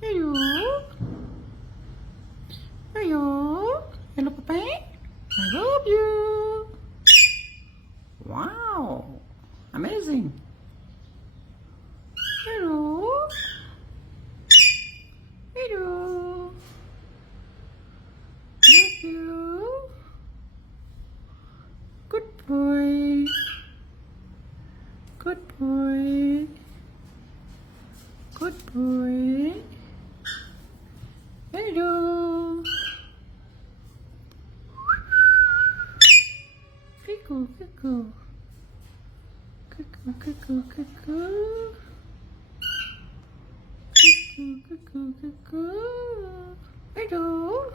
Hello. Hello. Hello, Papa. I love you. Wow. Amazing. Hello. Hello. Love you. Good boy. Good boy. Good boy. Hello. Cuckoo, cuckoo. Cuckoo, cuckoo, cuckoo. Cuckoo, cuckoo, cuckoo. Hello.